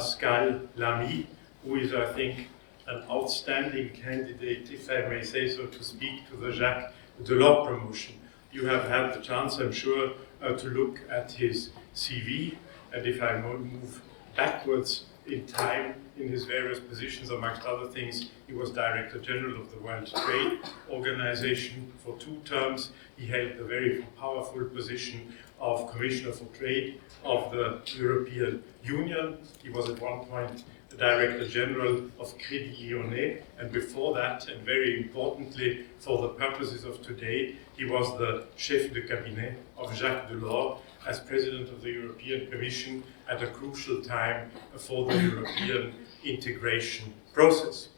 Pascal LAMY, who is, I think, an outstanding candidate, if I may say so to speak, to the Jacques Delors promotion. You have had the chance, I'm sure, to look at his CV, and if I move backwards in time in his various positions, amongst other things, he was Director General of the World Trade Organization for 2 terms. He held the very powerful position of Commissioner for Trade of the European Union. He was at one point the Director General of Crédit Lyonnais, and before that, and very importantly for the purposes of today, he was the chef de cabinet of Jacques Delors as President of the European Commission at a crucial time for the European integration process.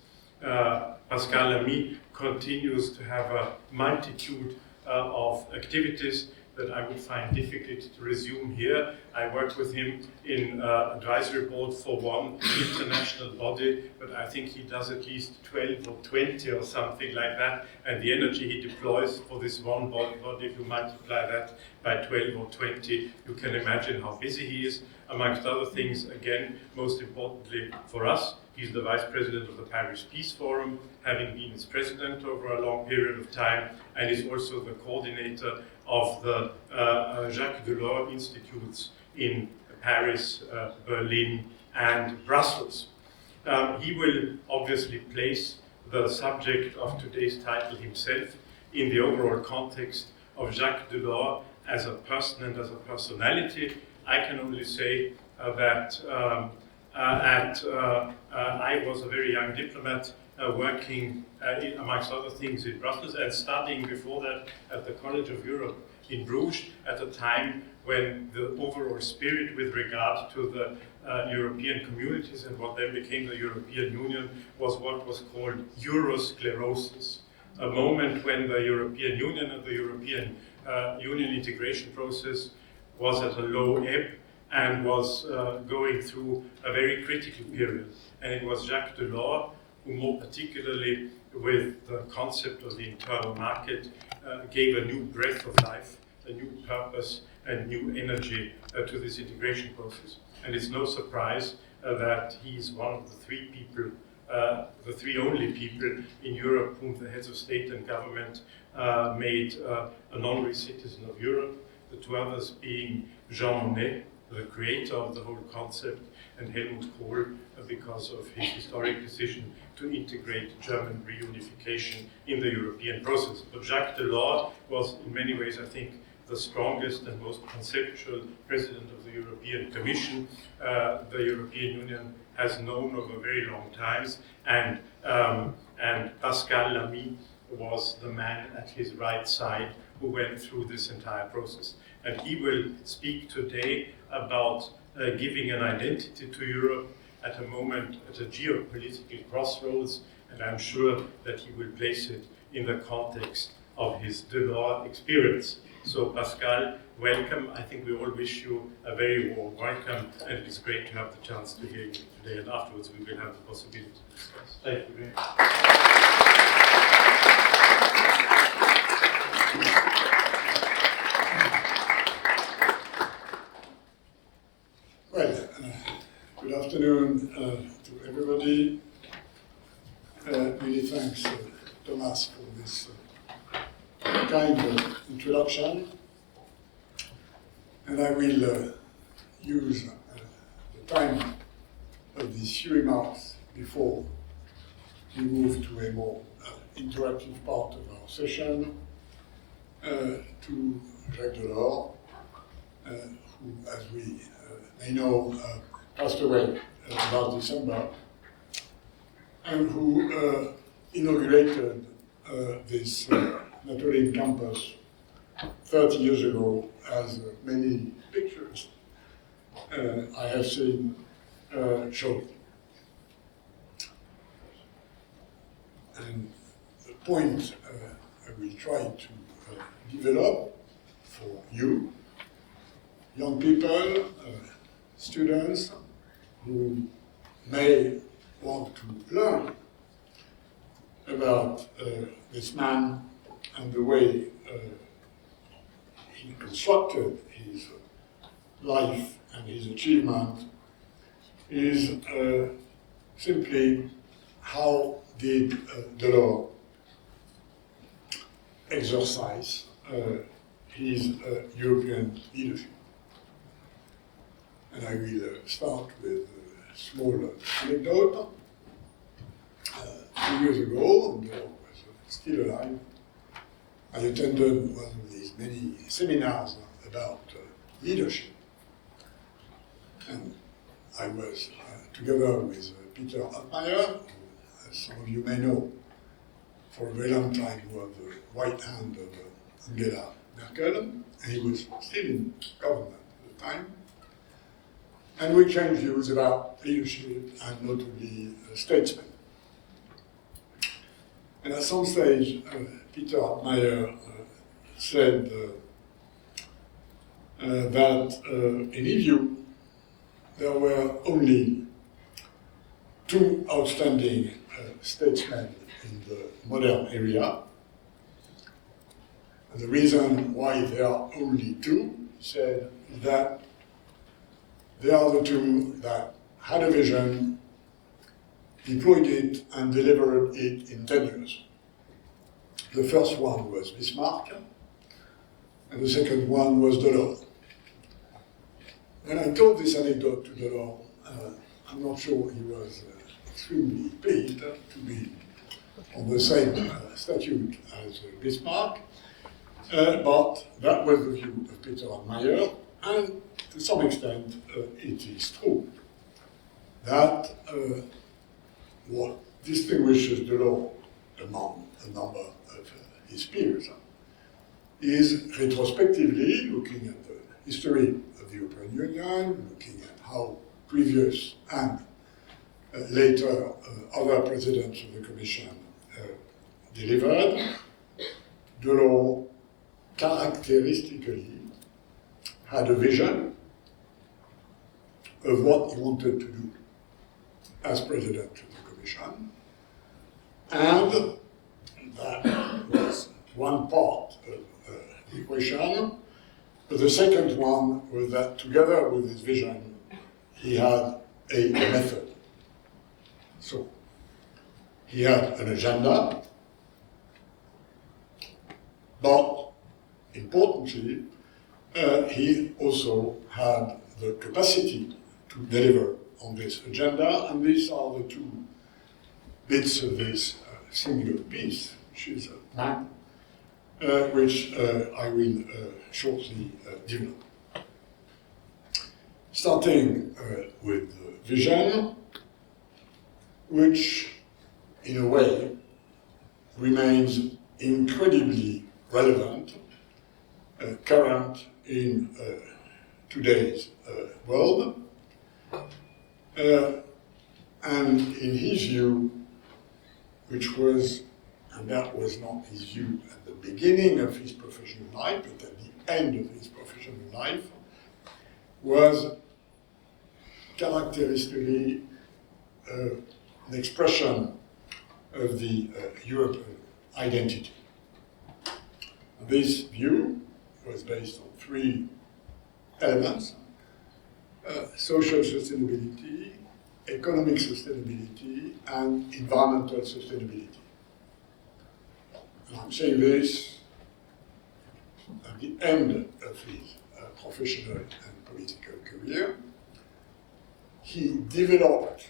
Pascal LAMY continues to have a multitude of activities that I would find difficult to resume here. I work with him in advisory board for one international body, but I think he does at least 12 or 20 or something like that, and the energy he deploys for this one body, if you multiply that by 12 or 20, you can imagine how busy he is. Amongst other things, again, most importantly for us, he's the Vice President of the Paris Peace Forum, having been its president over a long period of time, and is also the coordinator of the Jacques Delors Institutes in Paris, Berlin, and Brussels. He will obviously place the subject of today's title himself in the overall context of Jacques Delors as a person and as a personality. I can only say that I was a very young diplomat working, amongst other things, in Brussels and studying before that at the College of Europe in Bruges at a time when the overall spirit with regard to the European communities and what then became the European Union was what was called Eurosclerosis, a moment when the European Union and the European Union integration process was at a low ebb and was going through a very critical period. And it was Jacques Delors who, more particularly with the concept of the internal market, gave a new breath of life, a new purpose and new energy to this integration process. And it's no surprise that he's one of the 3 people, the 3 only people in Europe whom the heads of state and government made an honorary citizen of Europe, the 2 others being Jean Monnet, the creator of the whole concept, and Helmut Kohl, because of his historic decision to integrate German reunification in the European process. But Jacques Delors was, in many ways, I think, the strongest and most conceptual president of the European Commission the European Union has known over very long times, and Pascal LAMY was the man at his right side who went through this entire process. And he will speak today about giving an identity to Europe at a moment, at a geopolitical crossroads, and I'm sure that he will place it in the context of his Delors experience. So Pascal, welcome. I think we all wish you a very warm welcome, and it is great to have the chance to hear you today, and afterwards we will have the possibility to discuss. Thank you very much. Well, good afternoon to everybody. Many thanks, Thomas, for this kind of introduction. And I will use the time of these few remarks before we move to a more interactive part of our session to Jacques Delors, who, as we may know, passed away last December, and who inaugurated this Natural campus 30 years ago, as many pictures I have seen show. And the point I will try to develop for you, young people, students who may want to learn about this man and the way he constructed his life and his achievement, is simply how did Delors exercise his European leadership. And I will start with a small anecdote. 2 years ago, and Delors was still alive, I attended one of these many seminars about leadership. And I was together with Peter Altmaier, who, as some of you may know, for a very long time was the right hand of Angela Merkel, and he was still in government at the time. And we exchanged views about leadership and notably statesmen. And at some stage, Peter Altmaier said that in his view, there were only two outstanding statesmen in the modern era. And the reason why there are only two, he said, is that they are the two that had a vision, deployed it, and delivered it in 10 years. The first one was Bismarck, and the second one was Delors. When I told this anecdote to Delors, I'm not sure he was extremely pleased to be on the same statute as Bismarck, but that was the view of Peter Altmaier, and to some extent it is true that what distinguishes Delors among a number of his peers is retrospectively looking at the history of the European Union, looking at how previous and later other presidents of the Commission delivered. Delors characteristically had a vision of what he wanted to do as president of the Commission, and that was one part of the equation. But the second one was that together with his vision, he had a method. So he had an agenda, but importantly, he also had the capacity to deliver on this agenda, and these are the two bits of this singular piece, which is a map, which I will shortly develop. Starting with the vision, which in a way remains incredibly relevant, current in today's world, and in his view, which was, and that was not his view at the beginning of his professional life, but at the end of his professional life, was characteristically an expression of the European identity. This view was based on three elements: social sustainability, economic sustainability, and environmental sustainability. And I'm saying this at the end of his professional and political career. He developed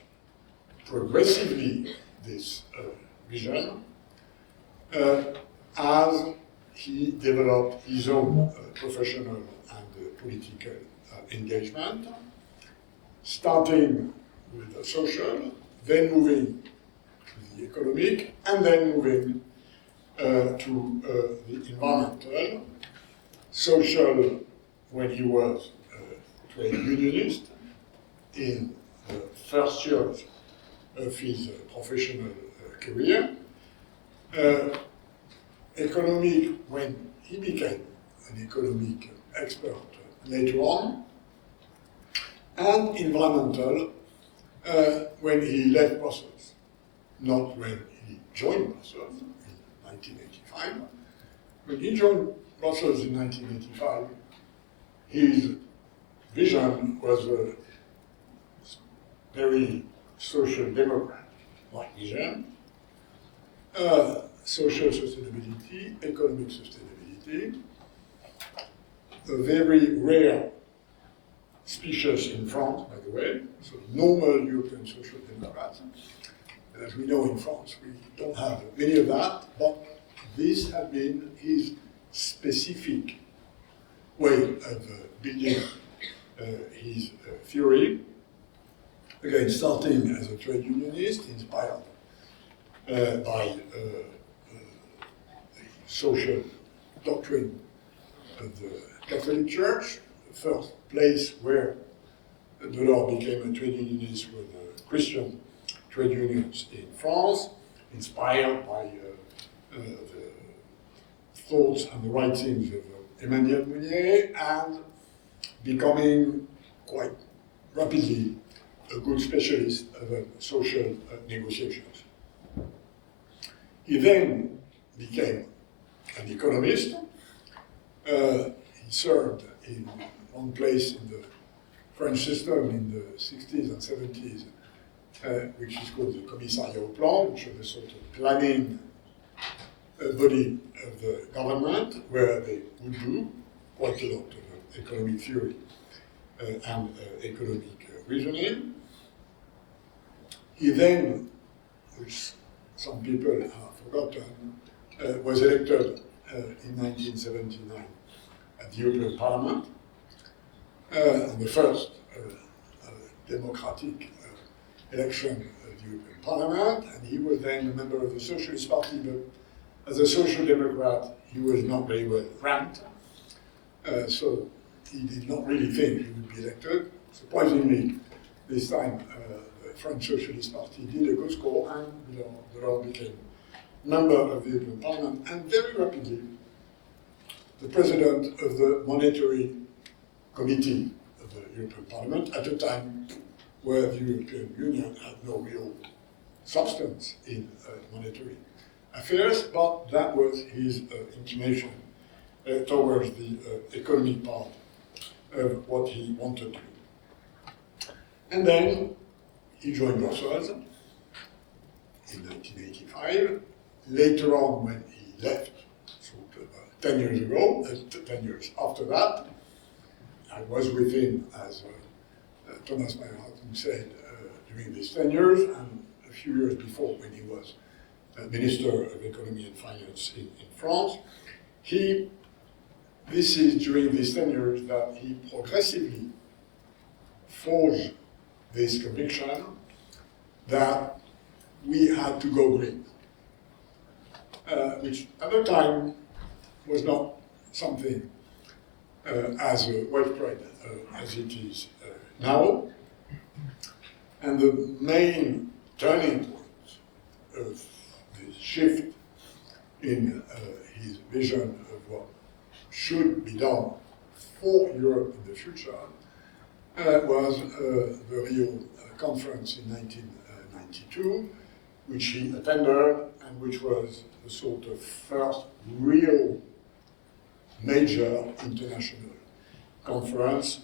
progressively this vision as he developed his own professional and political engagement, starting with the social, then moving to the economic, and then moving to the environmental. Social, when he was a trade unionist in the first years of his professional career. Economic, when he became an economic expert later on, and environmental when he left Brussels, not when he joined Brussels in 1985. When he joined Brussels in 1985, his vision was very social democrat-like vision. Social sustainability, economic sustainability, a very rare species in France, by the way, so normal European social democrats. And as we know in France, we don't have many of that, but this has been his specific way of building his theory. Again, starting as a trade unionist, inspired by the social doctrine of the Catholic Church. The first place where Delors became a trade unionist were the Christian trade unions in France, inspired by the thoughts and the writings of Emmanuel Mounier, and becoming quite rapidly a good specialist of social negotiations. He then became an economist. He served in one place in the French system in the 60s and 70s, which is called the Commissariat au Plan, which is a sort of planning body of the government, where they would do quite a lot of economic theory and economic reasoning. He then, which some people have forgotten, was elected in 1979 at the European Parliament, the first democratic election of the European Parliament, and he was then a member of the Socialist Party, but as a Social Democrat, he was not very well ranked, so he did not really think he would be elected. Surprisingly, this time, the French Socialist Party did a good score, and Delors became member of the European Parliament, and very rapidly, the president of the Monetary Committee of the European Parliament, at a time where the European Union had no real substance in monetary affairs, but that was his inclination towards the economic part of what he wanted to do. And then he joined Brussels in 1985. Later on, when he left, sort of 10 years ago, 10 years after that, I was with him, as Thomas Meyerhausen said, during these 10 years, and a few years before when he was Minister of Economy and Finance in France. This is during these 10 years that he progressively forged this conviction that we had to go green, which at the time was not something as widespread as it is now. And the main turning point of this shift in his vision of what should be done for Europe in the future was the Rio conference in 1992, which he attended, and which was the sort of first real major international conference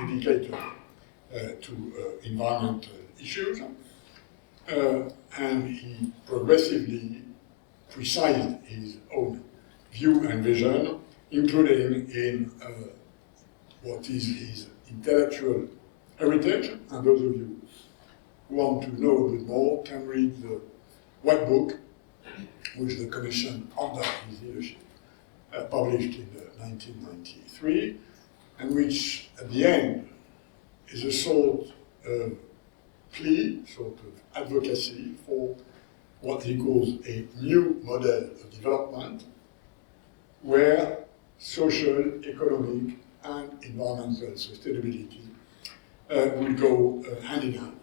dedicated to environmental issues, and he progressively precised his own view and vision, including in what is his intellectual heritage. And those of you who want to know a bit more can read the White Book, which the Commission, under his leadership, published in 1993, and which, at the end, is a sort of plea, sort of advocacy for what he calls a new model of development, where social, economic, and environmental sustainability will go hand in hand.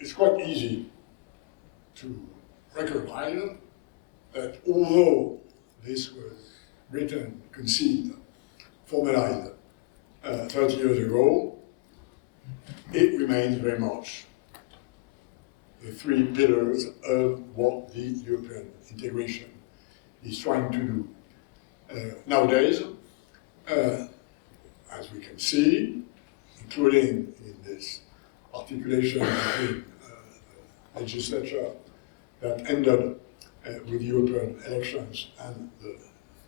It's quite easy to recognize that although this was written, conceived, formalized 30 years ago, it remains very much the three pillars of what the European integration is trying to do. Nowadays, as we can see, including in this articulation between legislature that ended with European elections and the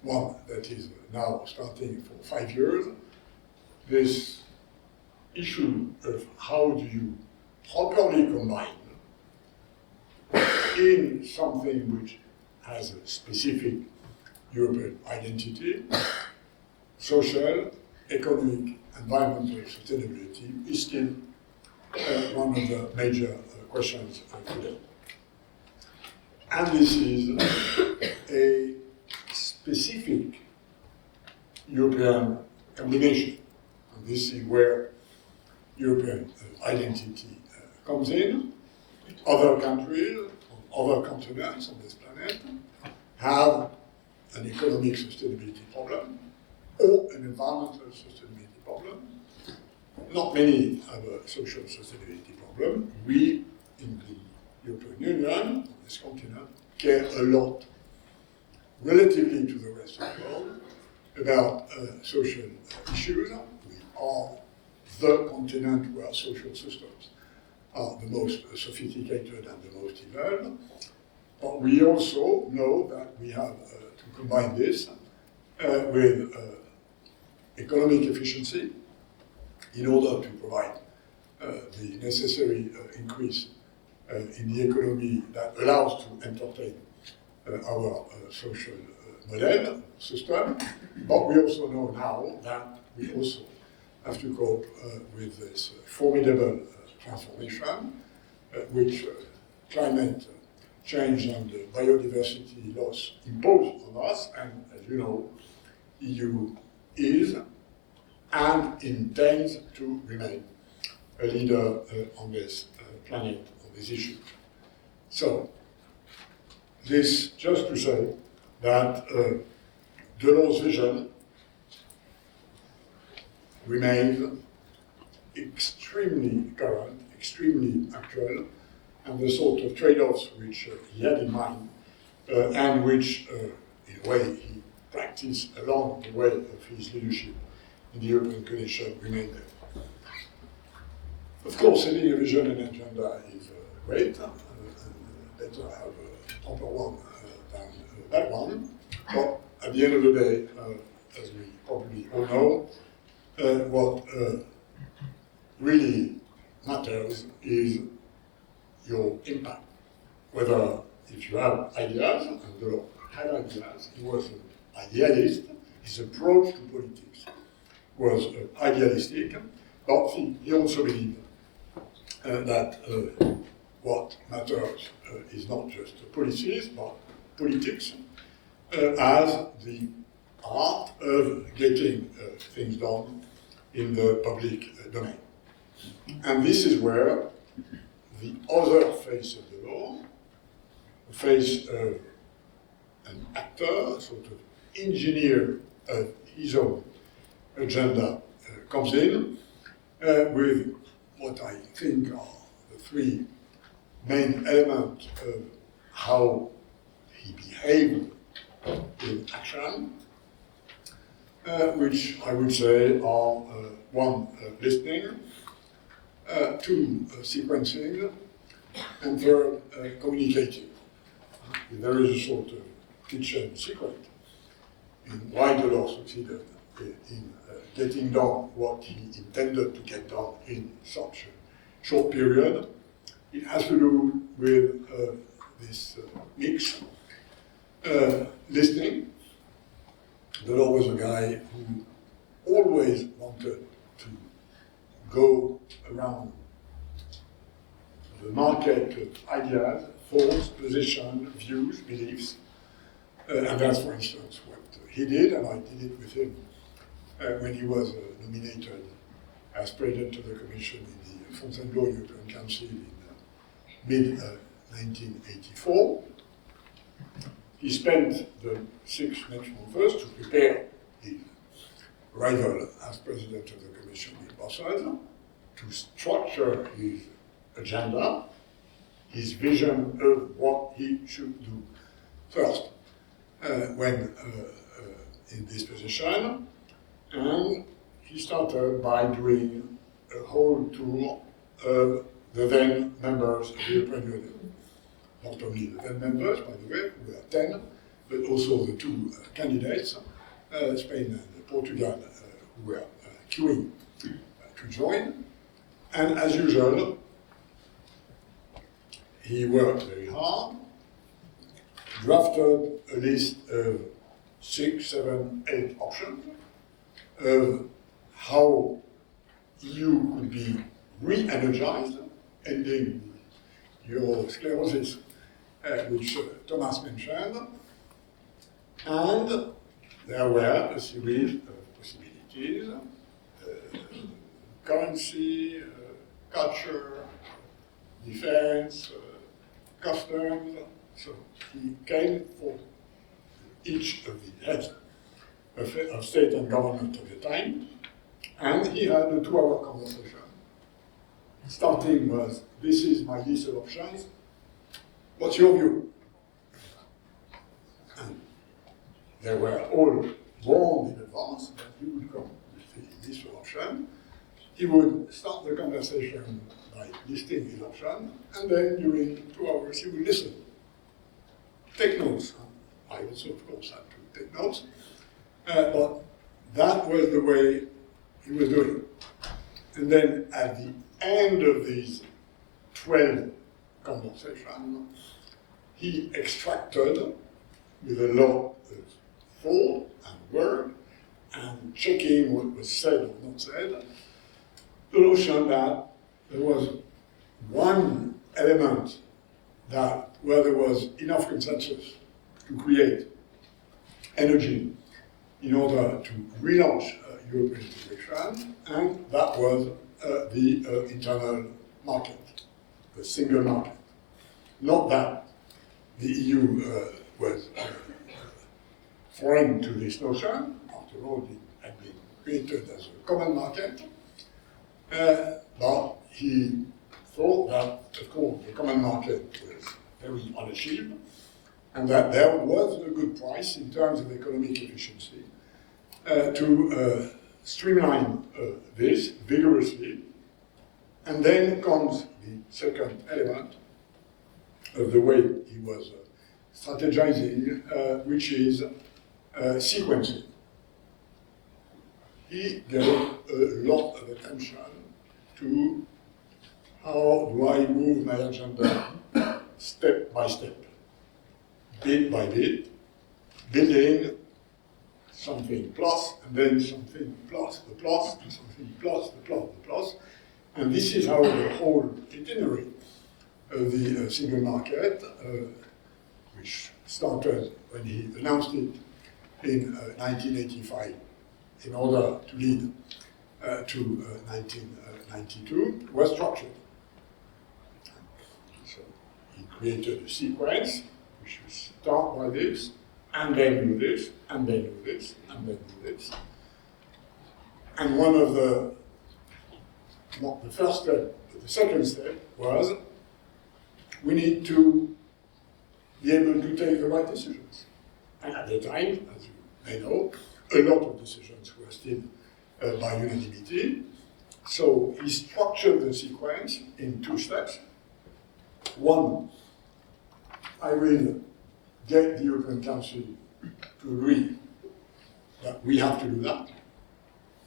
one that is now starting for 5 years, this issue of how do you properly combine in something which has a specific European identity, social, economic, environmental sustainability is still one of the major questions today. And this is a specific European combination. And this is where European identity comes in. Other countries, other continents on this planet have an economic sustainability problem or an environmental sustainability problem. Not many have a social sustainability problem. We, in the European Union, on this continent, care a lot, relatively to the rest of the world, about social issues. We are the continent where social systems are the most sophisticated and the most evolved. But we also know that we have to combine this with economic efficiency in order to provide the necessary increase in the economy that allows to entertain our social model, system. But we also know now that we also have to cope with this formidable transformation, which climate change and biodiversity loss impose on us. And as you know, EU is and intends to remain a leader on this planet, on this issue. So, this just to say that Delors' vision remains extremely current, extremely actual, and the sort of trade-offs which he had in mind, and which, in a way, he practiced along the way of his leadership in the European Commission remain there. Of course, having a vision and agenda is great, better have a proper one than that one, but at the end of the day, as we probably all know, what really matters is your impact. Whether if you have ideas, and Delors had ideas, he was an idealist, his approach to politics was idealistic, but he also believed that what matters is not just policies, but politics as the art of getting things done in the public domain. And this is where the other face of Delors, the face of an actor, a sort of engineer of his own agenda, comes in with what I think are the three main elements of how he behaved in action, which I would say are one, listening, two, sequencing, and third, communicating. There is a sort of kitchen secret in why Delors succeeded in getting done what he intended to get done in such a short period. It has to do with this mix. Listening. Delors was a guy who always wanted to go around the market of ideas, thoughts, positions, views, beliefs. And that's, for instance, what he did, and I did it with him when he was nominated as president of the Commission in the Fontainebleau European Council in mid-1984. He spent the 6 next months to prepare his arrival as president of the Commission in Brussels, to structure his agenda, his vision of what he should do first when in this position. And he started by doing a whole tour of the then members of the European Union. Not only the then members, by the way, who were 10, but also the two candidates, Spain and Portugal, who were queuing to join. And as usual, he worked very hard, drafted a list of 6, 7, 8 options of how EU could be re-energized, ending Eurosclerosis, which Thomas mentioned, and there were a series of possibilities, currency, culture, defense, customs. So he came for each of the heads of state and government of the time, and he had a 2-hour conversation. Starting was, this is my list of options, what's your view? And they were all warned in advance that he would come with the list of options. He would start the conversation by listing his option, and then during 2 hours he would listen. Take notes. I also, of course, had to take notes. But that was the way he was doing. And then at the end of these 12 conversations, he extracted, with a lot of thought and work, and checking what was said or not said, the notion that there was one element that where there was enough consensus to create energy in order to relaunch European integration, and that was the internal market, the single market. Not that the EU was foreign to this notion. After all, it had been created as a common market, but he thought that, of course, the common market was very unachieved, and that there was a good price in terms of economic efficiency to streamline this vigorously. And then comes the second element of the way he was strategizing, which is sequencing. He gave a lot of attention to how do I move my agenda step by step, bit by bit, building something plus, and then something plus, the plus, and something plus, the plus, the plus. And this is how the whole itinerary of the single market, which started when he announced it in 1985, in order to lead to 1992, was structured. So he created a sequence, which would start by this, and then do this, and then do this, and then do this. And one of the, not the first step, but the second step was, we need to be able to take the right decisions. And at the time, as you may know, a lot of decisions were still by unanimity. So he structured the sequence in 2 steps. One, I will get the European Council to agree that we have to do that,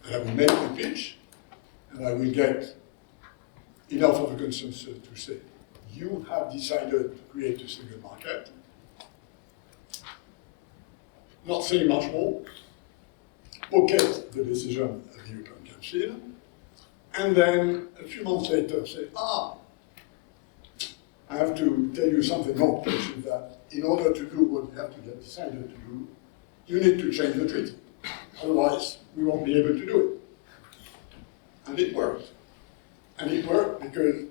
and I will make the pitch, and I will get enough of a consensus to say, you have decided to create a single market. Not saying much more, pocket the decision of the European Council, and then a few months later say, I have to tell you something more, which is that in order to do what we have to get decided to do, you need to change the treaty. Otherwise, we won't be able to do it. And it worked. And it worked because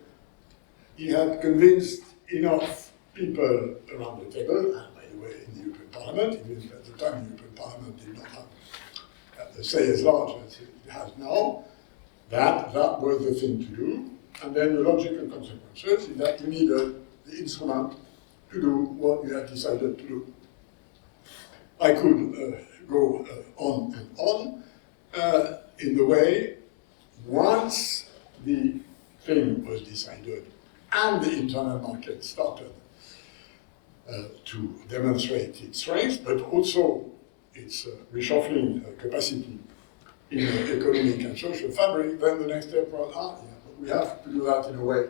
he had convinced enough people around the table, and by the way, in the European Parliament, even at the time the European Parliament did not have a say as large as it has now, that that was the thing to do. And then the logical consequences is that you needed the instrument to do what you had decided to do. I could go on and on in the way, once the thing was decided and the internal market started to demonstrate its strength, but also its reshuffling capacity in the economic and social fabric, then the next step was, yeah, but we have to do that in a way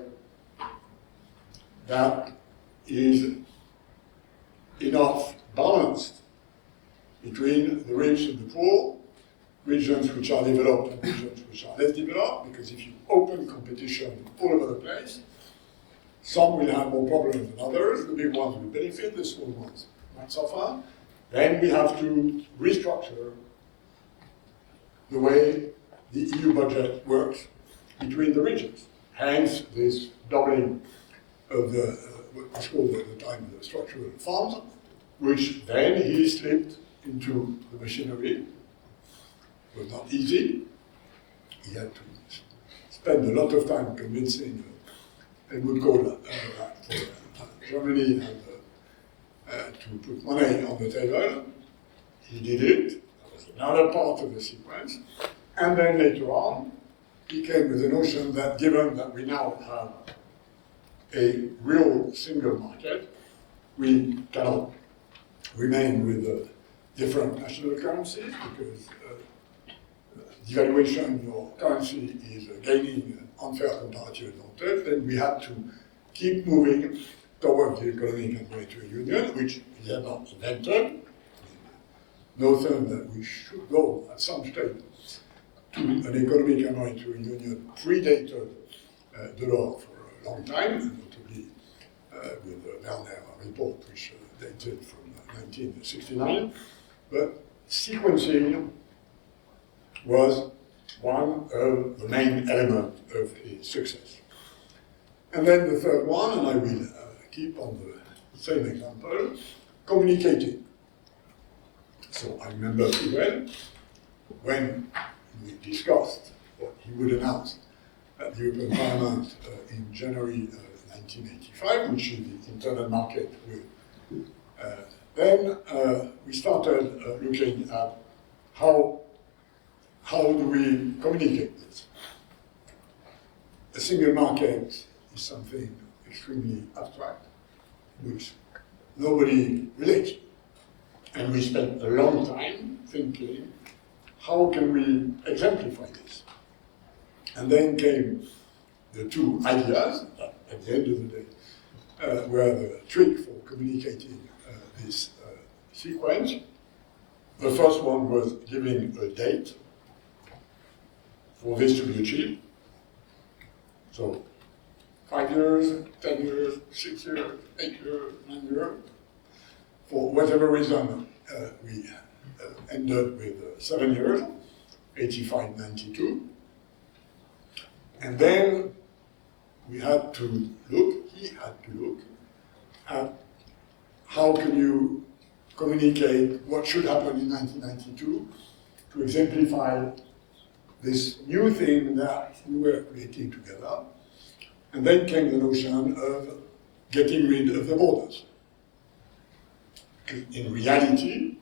that is enough balanced between the rich and the poor, regions which are developed and regions which are less developed, because if you open competition all over the place, some will have more problems than others, the big ones will benefit, the small ones might suffer. Then we have to restructure the way the EU budget works between the regions. Hence this doubling of the, what was called at the time the structural funds, which then he slipped into the machinery. It was not easy. He had to spend a lot of time convincing Helmut Kohl for Germany and to put money on the table. He did it. That was another part of the sequence. And then later on, he came with the notion that given that we now have a real single market, we cannot remain with different national currencies because devaluation your currency is gaining unfair comparative advantage. Then we had to keep moving towards the economic and monetary union, which he had not invented. Notion that we should go at some stage to an economic and monetary union predated Delors for a long time, notably with the Werner report, which dated from 1969. But sequencing was one of the main elements of his success. And then the third one, and I will keep on the same example, communicating. So I remember too well when we discussed what he would announce at the European Parliament in January 1985, which is the internal market will. Then we started looking at how do we communicate this. A single market is something extremely abstract, which nobody relates to. And we spent a long time thinking, how can we exemplify this? And then came the two ideas that, at the end of the day, were the trick for communicating this sequence. The first one was giving a date for this to be achieved. So 5 years, 10 years, 6 years, 8 years, 9 years. For whatever reason, we ended with 7 years, 85, 92. And then we had to look, he had to look at how can you communicate what should happen in 1992 to exemplify this new thing that we were creating together. And then came the notion of getting rid of the borders. In reality,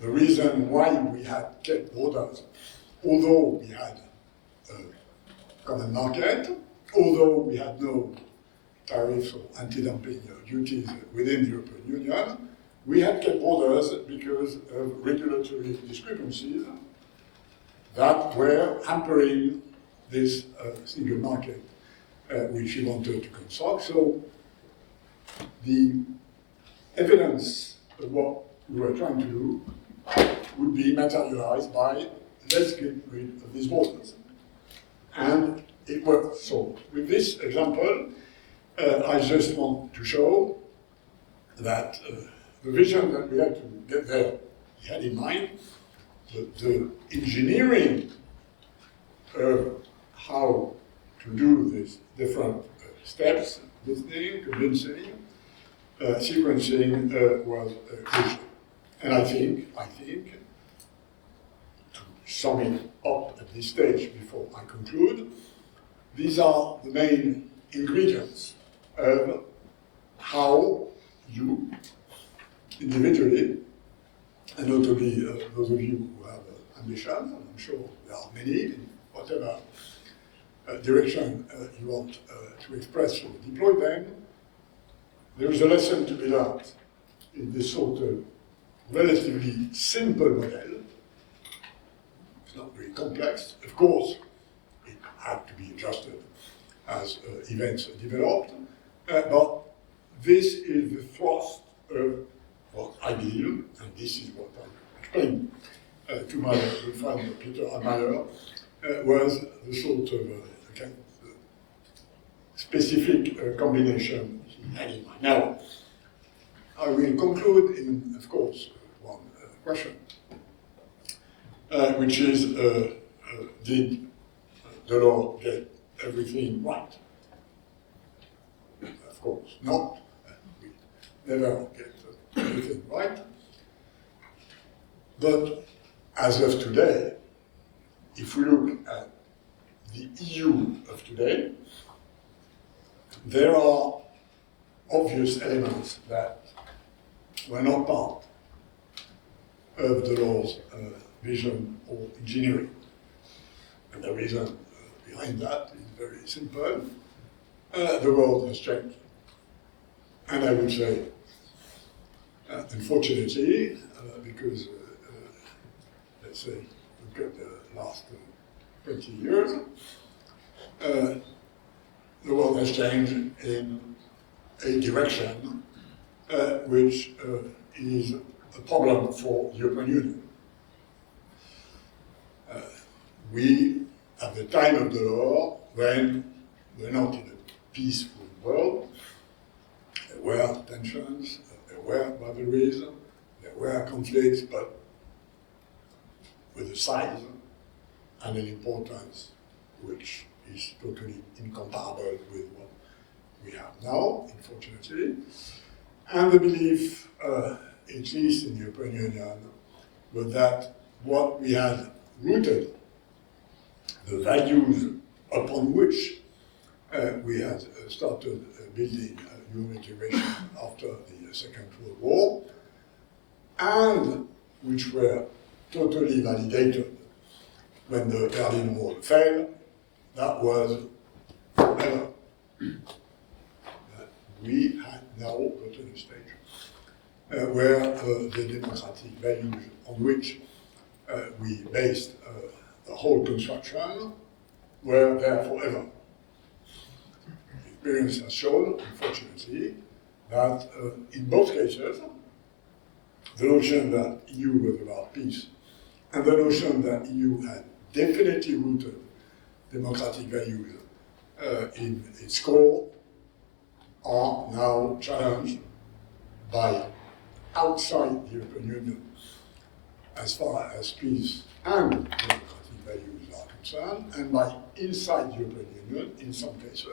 the reason why we had kept borders, although we had a common market, although we had no tariffs or anti-dumping duties within the European Union, we had kept borders because of regulatory discrepancies that were hampering this single market which we wanted to construct. So the evidence of what we were trying to do would be materialized by let's get rid of these borders. And it worked. So with this example, I just want to show that the vision that we had to get there, we had in mind, the engineering of how to do these different steps, listening, convincing, sequencing was crucial. And I think, to sum it up at this stage before I conclude, these are the main ingredients of how you, individually, and notably those of you who have ambitions, and I'm sure there are many in whatever direction you want to express or deploy them, there is a lesson to be learned in this sort of relatively simple model. It's not very complex. Of course, it had to be adjusted as events developed, but this is the thrust of what I believe, and this is what I explained to my good friend Peter Admire, was the sort of specific combination he had in mind. Now, I will conclude in, of course, one question, which is, did Delors get everything right? Of course not. We never get everything right. But as of today, if we look at the EU of today, there are obvious elements that were not part of Delors' vision or engineering. And the reason behind that is very simple. The world has changed. And I would say, unfortunately, because, let's say, look at the last 20 years, the world has changed in a direction which is a problem for the European Union. We, at the time of Delors, when we're not in a peaceful world, there were tensions, there were rivalries, there were conflicts, but with a size and an importance which is totally incomparable with what we have now, unfortunately. And the belief, at least in the European Union, was that what we had rooted, the values upon which we had started building European integration after the Second World War, and which were totally validated when the Berlin Wall fell, that was forever. We had now gotten a stage where the democratic values on which we based the whole construction were there forever. Experience has shown, unfortunately, that in both cases, the notion that EU was about peace and the notion that EU had definitely rooted democratic values in its core are now challenged by outside the European Union as far as peace and democratic values are concerned, and by inside the European Union, in some cases,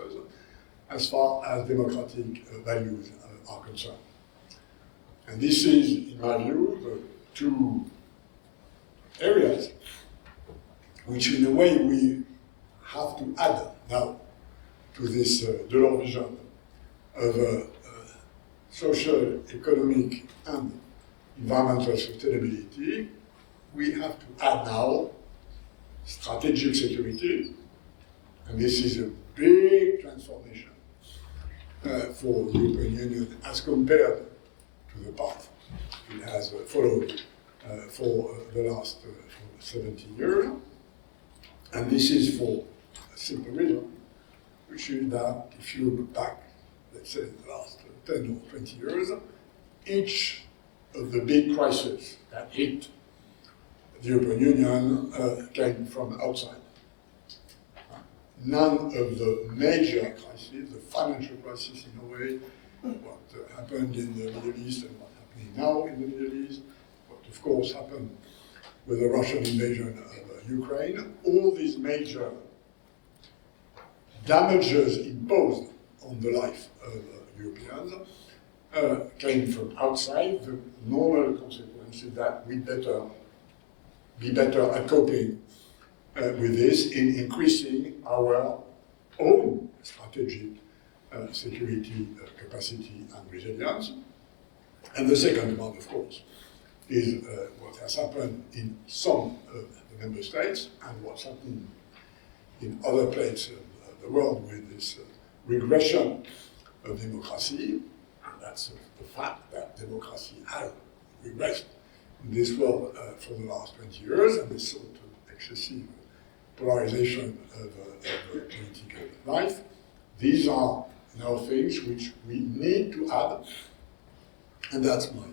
as far as democratic values are concerned. And this is, in my view, the two areas which, in a way, we have to add now to this Delors vision of social, economic, and environmental sustainability. We have to add now strategic security, and this is a big transformation for the European Union as compared to the path it has followed for the last 70 years. And this is for a simple reason, which is that if you look back, let's say, the last 10 or 20 years, each of the big crises that hit the European Union came from outside. None of the major crises, the financial crisis in a way, what happened in the Middle East and what's happening now in the Middle East, what of course happened with the Russian invasion of Ukraine, all these major damages imposed on the life of Europeans came from outside. The normal consequence is that we better be better at coping with this in increasing our own strategic security capacity and resilience. And the second one, of course, is what has happened in some of the member states and what's happening in other places the world with this regression of democracy, and that's the fact that democracy has regressed in this world for the last 20 years, and this sort of excessive polarization of political life. These are now things which we need to add, and that's my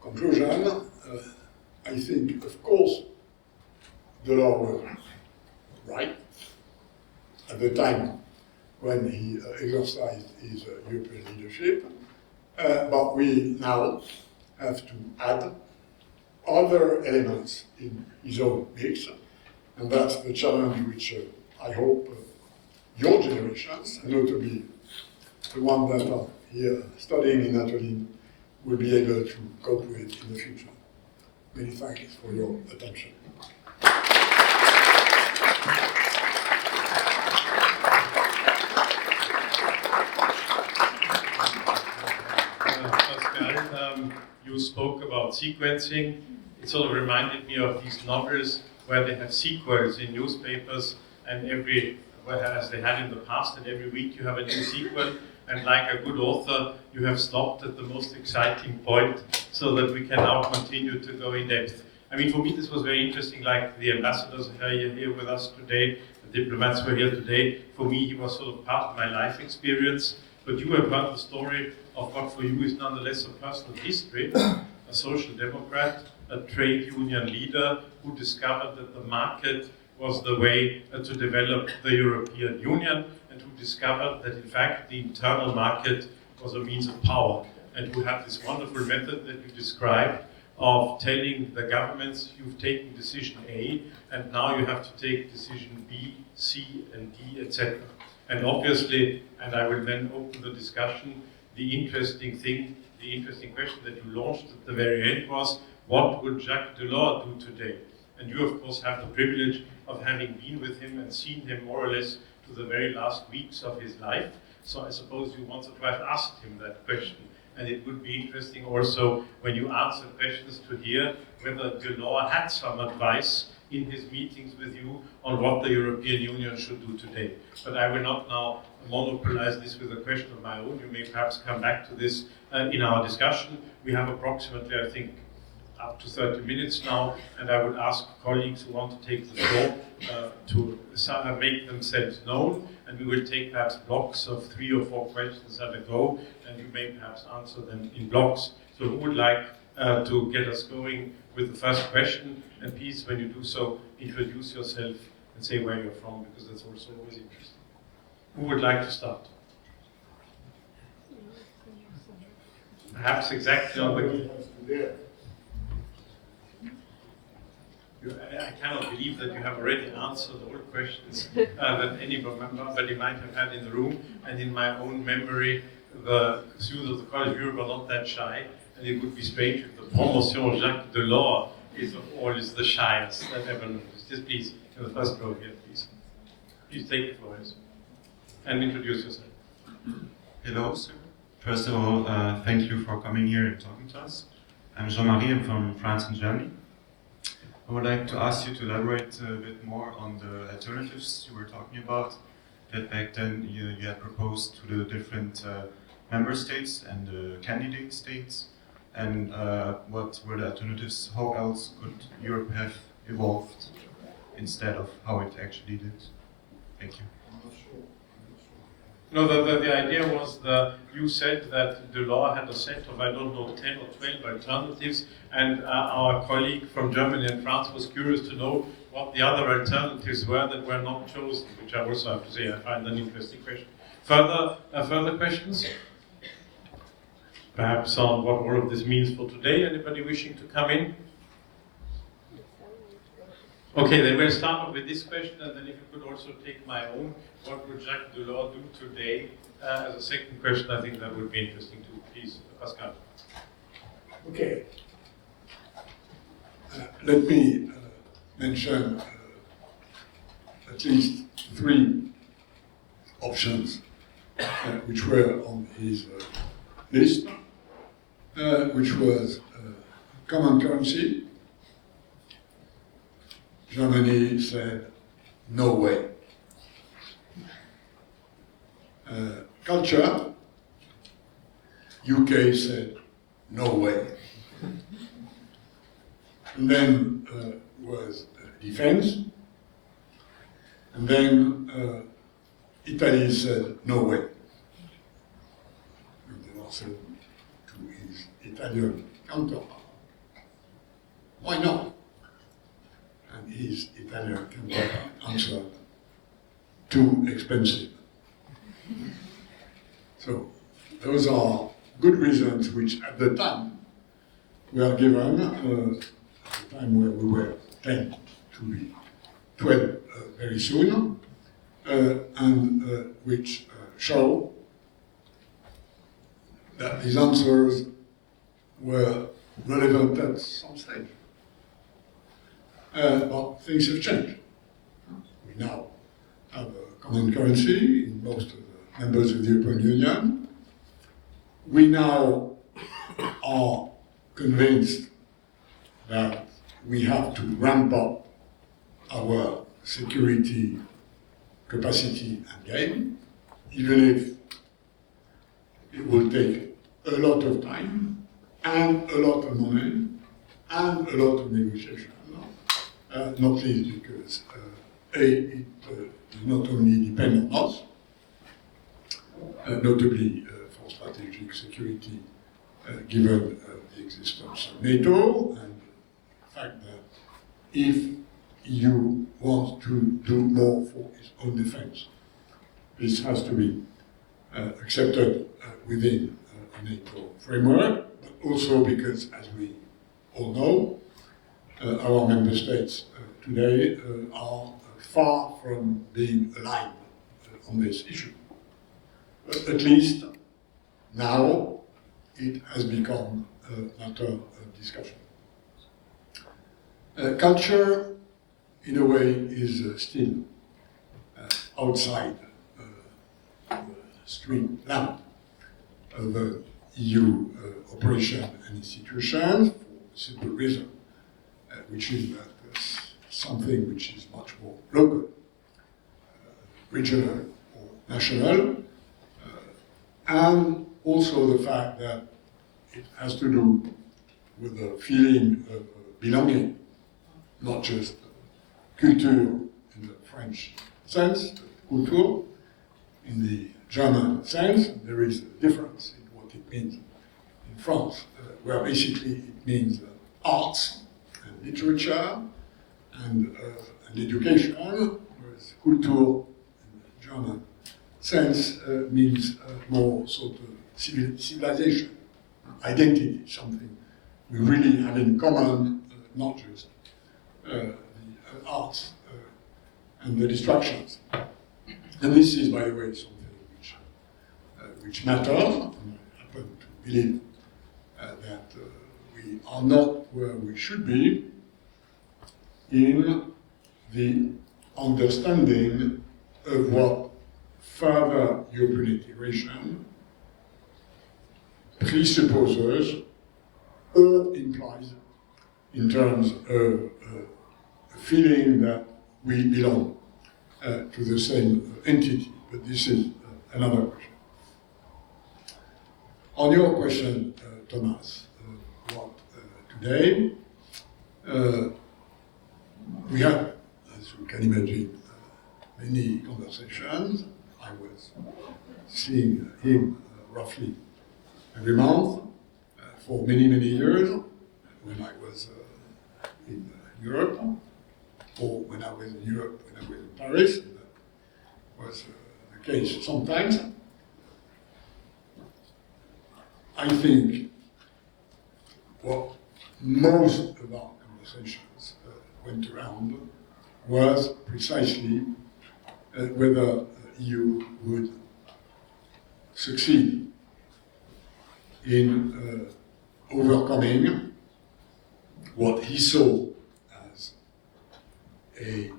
conclusion. I think, of course, Delors was right at the time when he exercised his European leadership, but we now have to add other elements in his own mix, and that's the challenge which I hope your generations, and notably the ones that are here studying in Italy, will be able to cope with in the future. Many thanks for your attention. Pascal, you spoke about sequencing. It sort of reminded me of these novels where they have sequels in newspapers, and as they had in the past, and every week you have a new sequel. And like a good author, you have stopped at the most exciting point so that we can now continue to go in depth. I mean, for me, this was very interesting, like the ambassadors are here with us today, the diplomats were here today. For me, he was sort of part of my life experience. But you have heard the story of what for you is nonetheless a personal history, a social democrat, a trade union leader who discovered that the market was the way to develop the European Union, and who discovered that in fact the internal market was a means of power, and who had this wonderful method that you described of telling the governments, you've taken decision A, and now you have to take decision B, C, and D, etc. And obviously, and I will then open the discussion, the interesting question that you launched at the very end was, what would Jacques Delors do today? And you, of course, have the privilege of having been with him and seen him more or less to the very last weeks of his life. So I suppose you once or twice asked him that question. And it would be interesting also, when you answer questions, to hear whether Delors had some advice in his meetings with you on what the European Union should do today. But I will not now monopolize this with a question of my own. You may perhaps come back to this in our discussion. We have approximately, I think, up to 30 minutes now, and I would ask colleagues who want to take the floor to make themselves known, and we will take perhaps blocks of 3 or 4 questions at a go, and you may perhaps answer them in blocks. So who would like to get us going with the first question? And please, when you do so, introduce yourself and say where you're from, because that's also always interesting. Who would like to start? Perhaps exactly on the... I cannot believe that you have already answered all questions that anybody might have had in the room. And in my own memory, the students of the College of Europe are not that shy, and it would be strange if the promotion Jacques Delors is of all is the shyest I've ever noticed. Just please, in the first row here, please. Please take the floor, yes. And introduce yourself. Hello, sir. First of all, thank you for coming here and talking to us. I'm Jean-Marie, I'm from France and Germany. I would like to ask you to elaborate a bit more on the alternatives you were talking about, that back then you had proposed to the different member states and the candidate states, and what were the alternatives, how else could Europe have evolved instead of how it actually did? Thank you. No, the idea was you said that Delors had a set of, I don't know, 10 or 12 alternatives, and our colleague from Germany and France was curious to know what the other alternatives were that were not chosen, which I also have to say I find an interesting question. Further questions? Perhaps on what all of this means for today. Anybody wishing to come in? Okay, then we'll start off with this question, and then if you could also take my own, what would Jacques Delors do today? As a second question, I think that would be interesting too. Please, Pascal. Okay. Let me mention at least 3 options which were on his list, which was common currency. Germany said, no way. Culture, UK said, no way. And then was defense, and then Italy said, no way. And Delors said to his Italian counterpart, why not? And his Italian counterpart answered, too expensive. So those are good reasons which at the time were given, at the time where we were 10 to be 12 very soon, and which show that these answers were relevant at some stage. But things have changed. We now have a common currency in most of the members of the European Union. We now are convinced that we have to ramp up our security capacity and game, even if it will take a lot of time and a lot of money and a lot of negotiation. Not least because it does not only depend on us, notably for strategic security, given the existence of NATO and the fact that if EU wants to do more for its own defense, this has to be accepted within a NATO framework, but also because, as we all know, our member states today are far from being aligned on this issue. But at least now it has become a matter of discussion. Culture, in a way, is still outside the street lamp of the EU operation and institutions for a simple reason, which is that something which is much more local, regional or national, and also the fact that it has to do with the feeling of belonging, not just culture in the French sense, but culture in the German sense. There is a difference in what it means in France, where basically it means arts and literature and education, whereas culture in the German sense means more sort of civilization, identity, something we really have in common, not just the arts and the distractions. And this is, by the way, something which matters. And I happen to believe that we are not where we should be in the understanding of what further European integration presupposes or implies in terms of a feeling that we belong to the same entity. But this is another question. On your question, Thomas, what today, we had, as you can imagine, many conversations. I was seeing him roughly every month for many, many years when I was in Europe, or when I was in Europe, when I was in Paris. That was the case sometimes. I think what most of our conversations went around was precisely whether EU would succeed in overcoming what he saw as a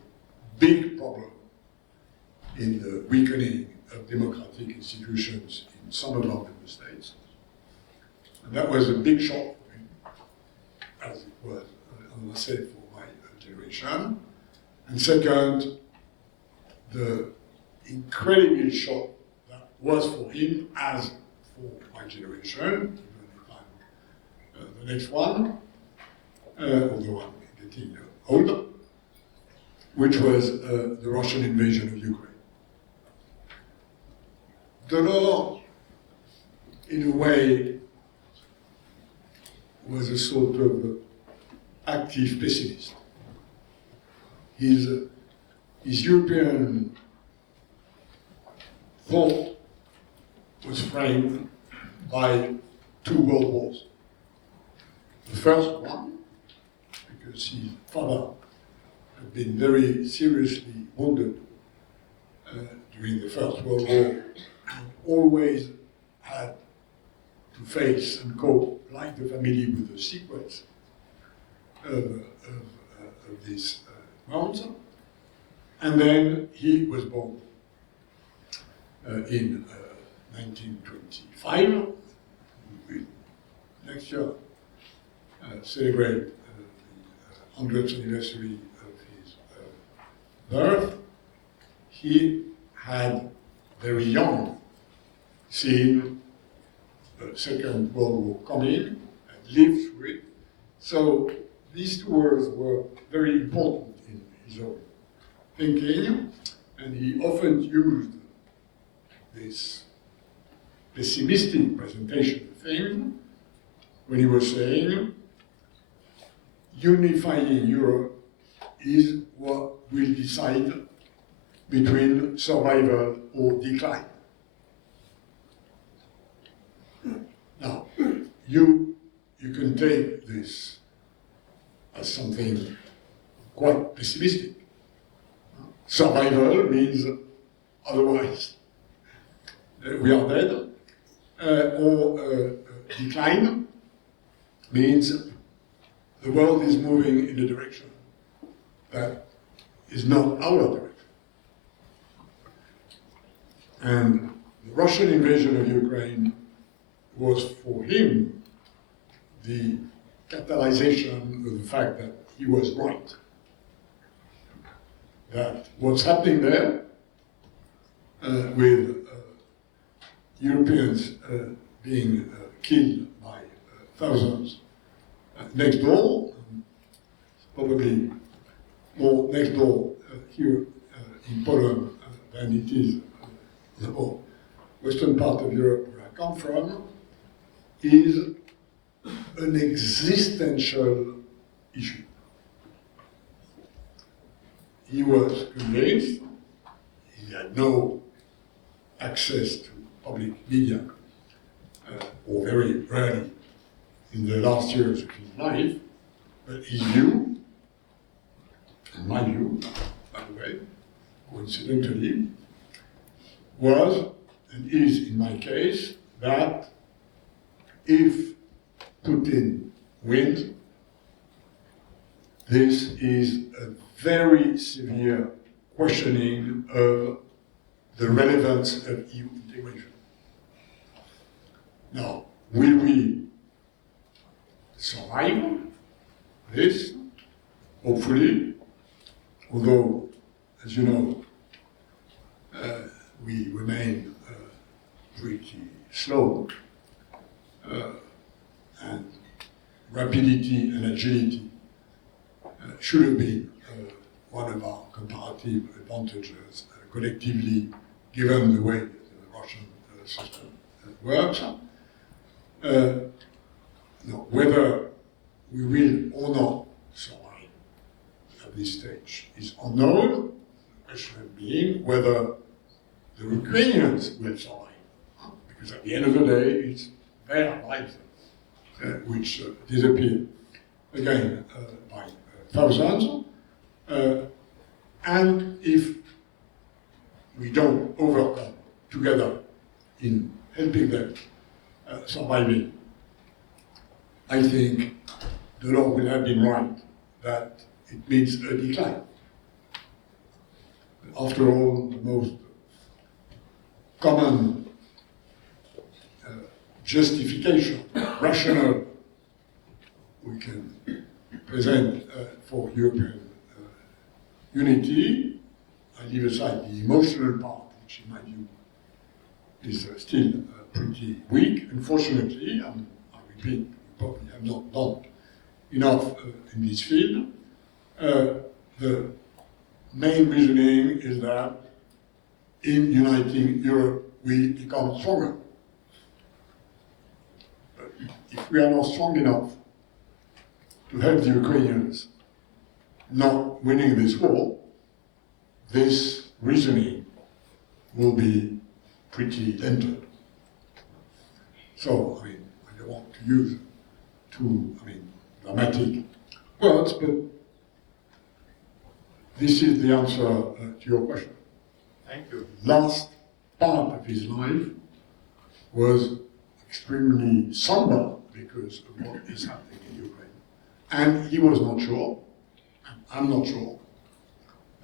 big problem in the weakening of democratic institutions in some of our member states. And that was a big shock for him, as it was, I must say, for my generation. And second, the incredible shock that was for him, as for my generation, even if I'm the next one, although I'm getting older, which was the Russian invasion of Ukraine. Delors, in a way, was a sort of active pessimist. His European thought was framed by two world wars. The first one, because his father had been very seriously wounded during the First World War and always had to face and cope, like the family, with the sequence of this wounds. And then he was born in 1925. We will next year celebrate the 100th anniversary of his birth. He had very young seen the Second World War coming and lived through it. So these two words were very important in his own thinking, and he often used this pessimistic presentation of things when he was saying, unifying Europe is what will decide between survival or decline. Now, you can take this as something quite pessimistic. Survival means otherwise we are dead, or decline means the world is moving in a direction that is not our direction. And the Russian invasion of Ukraine was for him the catalyzation of the fact that he was right. That what's happening there with Europeans being killed by thousands next door, probably more next door here in Poland than it is the more western part of Europe where I come from, is an existential issue. He was convinced, he had no access to public media, or very rarely in the last years of his life, but he knew, and my view, by the way, coincidentally, was, and is in my case, that if Putin wins, this is a very severe questioning of the relevance of EU integration. Now, will we survive this? Hopefully, although, as you know, we remain pretty slow, and rapidity and agility should have been one of our comparative advantages collectively, given the way the Russian system works. No, whether we will or not survive at this stage is unknown. The question being whether the Ukrainians will survive, because at the end of the day, it's their lives which disappear again by thousands. And if we don't overcome together in helping them surviving, I think Delors will have been right that it means a decline. After all, the most common justification, rational, we can present for European unity, I leave aside the emotional part, which in my view is still pretty weak. Unfortunately, I repeat, probably have not done enough in this field. The main reasoning is that in uniting Europe, we become stronger. But if we are not strong enough to help the Ukrainians not winning this war, this reasoning will be pretty dented. So, I mean, I don't want to use too, dramatic words, but this is the answer to your question. Thank you. Last part of his life was extremely somber because of what is happening in Ukraine. And he was not sure, and I'm not sure,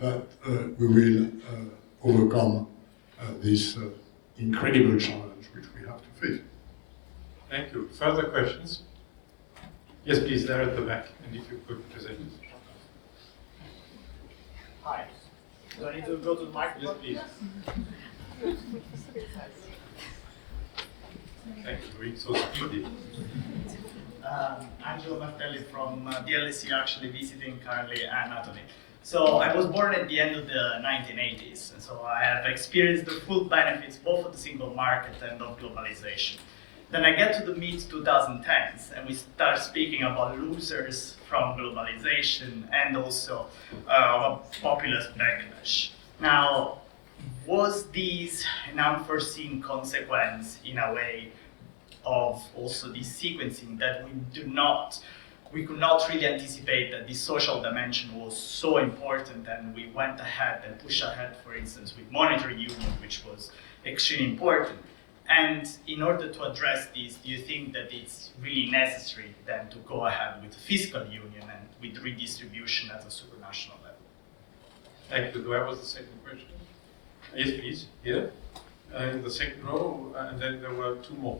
that we will overcome this incredible challenge which we have to face. Thank you. Further questions? Yes, please, there at the back, and if you could present it. Hi. Do I need to go to the microphone? Yes, please. Thank you for being so speedy. Angelo Martelli from the LSE, actually visiting currently Anatomy. So I was born at the end of the 1980s, and so I have experienced the full benefits both of the single market and of globalization. Then I get to the mid-2010s, and we start speaking about losers from globalization and also of a populist backlash. Now, was this an unforeseen consequence in a way of also this sequencing that we could not really anticipate that this social dimension was so important, and we went ahead and pushed ahead, for instance, with monetary union, which was extremely important. And in order to address this, do you think that it's really necessary then to go ahead with fiscal union and with redistribution at a supranational level? Thank you. Where was the second question? Yes, please. Here. In the second row, and then there were two more.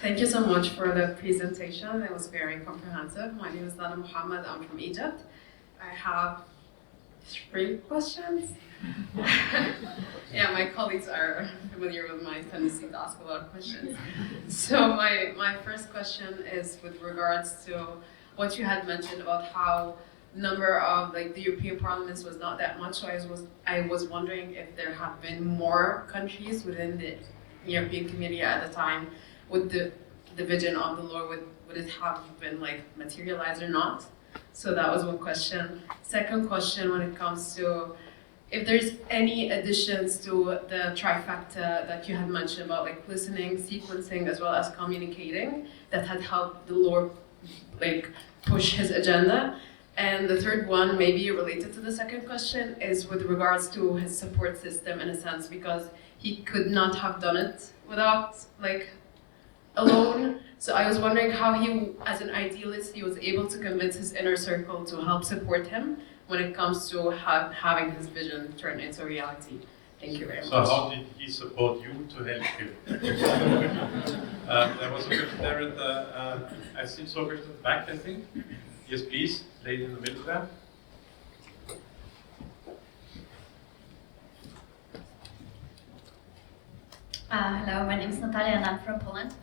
Thank you so much for the presentation. It was very comprehensive. My name is Dana Muhammad. I'm from Egypt. I have 3 questions. Yeah, my colleagues are familiar with my tendency to ask a lot of questions. So my first question is with regards to what you had mentioned about how number of the European parliaments was not that much. So I was wondering if there have been more countries within the European community at the time. Would the division of the law, would it have been materialized or not? So that was one question. Second question, when it comes to if there's any additions to the trifecta that you had mentioned about listening, sequencing, as well as communicating, that had helped the Lord push his agenda. And the third one, maybe related to the second question, is with regards to his support system in a sense, because he could not have done it without alone. So I was wondering how he, as an idealist, he was able to convince his inner circle to help support him when it comes to having his vision turn into reality. Thank you very much. So how did he support you to help you? There was a question there at the, I see so question at the back, I think. Yes, please, lady in the middle there. Hello, my name is Natalia and I'm from Poland.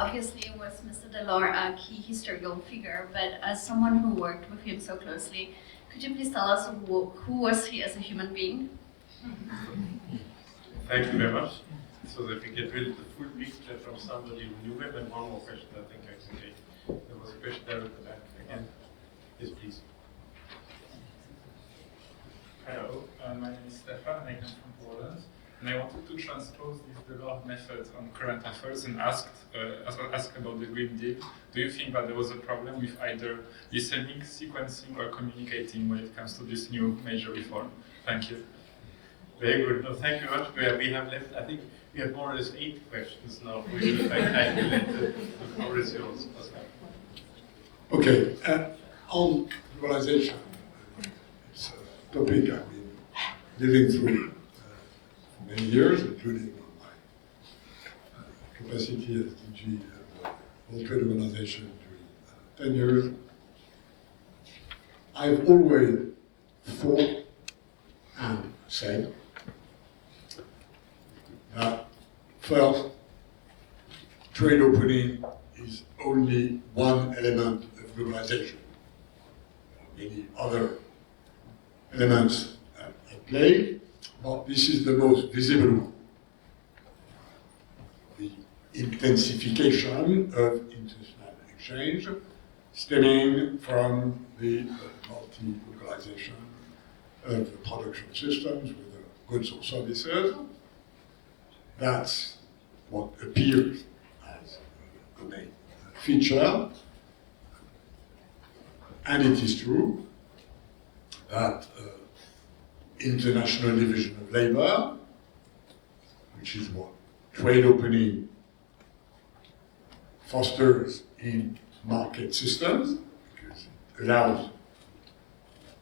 Obviously, was Mr. Delors a key historical figure, but as someone who worked with him so closely, could you please tell us who was he as a human being? Thank you very much. So that we get really the full picture from somebody who knew him. And one more question, I think I can take. There was a question there at the back again. Yes, please. Hello, my name is Stefan and I come from Poland. And I wanted to transpose this Delors method on current affairs and ask about the Green Deal. Do you think that there was a problem with either listening, sequencing, or communicating when it comes to this new major reform? Thank you. Very good. No, thank you very much. We have left, I think we have more or less 8 questions now. We will calculate the floor is yours, Pascal. Okay, on globalization, it's a topic I've been living through for many years, including my capacity as DG World Trade Organization during 10 years, I've always thought and said that first, trade opening is only one element of globalization. There are many other elements at play, but this is the most visible one. The intensification of international exchange stemming from the multi-localization of the production systems with the goods or services. That's what appears as the main feature. And it is true that international division of labor, which is what trade opening fosters in market systems, because it allows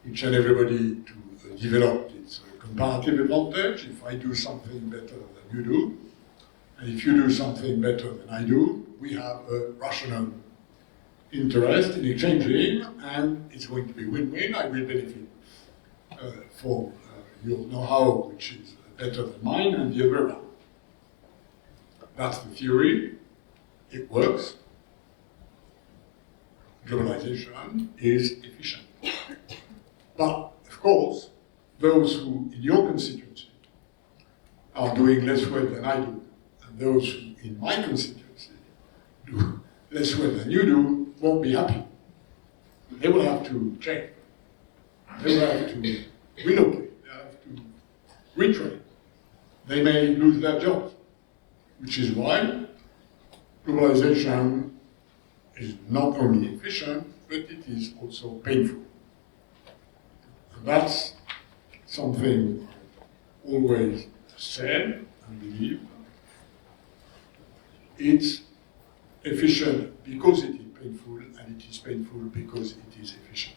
each and everybody to develop its comparative advantage. If I do something better than you do, and if you do something better than I do, we have a rational interest in exchanging, and it's going to be win-win. I will benefit for your know-how, which is better than mine, and the other way around. That's the theory. It works. Globalization is efficient. But, of course, those who in your constituency are doing less well than I do, and those who in my constituency do less well than you do, won't be happy. They will have to change. They will have to relocate. They have to retrain. They may lose their jobs, which is why globalization is not only efficient, but it is also painful. And that's something I've always said and believe. It's efficient because it is painful, and it is painful because it is efficient.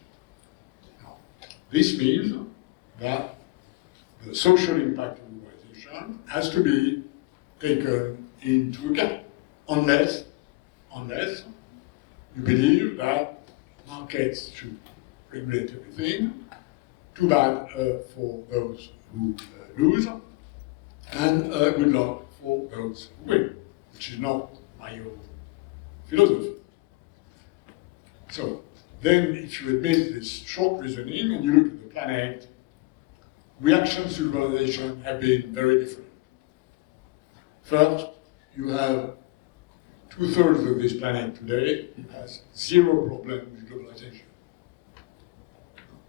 Now, this means that the social impact of globalization has to be taken into account, unless you believe that markets should regulate everything. Too bad for those who lose, and good luck for those who win, which is not my own philosophy. So, then if you admit this short reasoning and you look at the planet, reactions to globalization have been very different. First, you have 2/3 of this planet today has zero problem with globalization,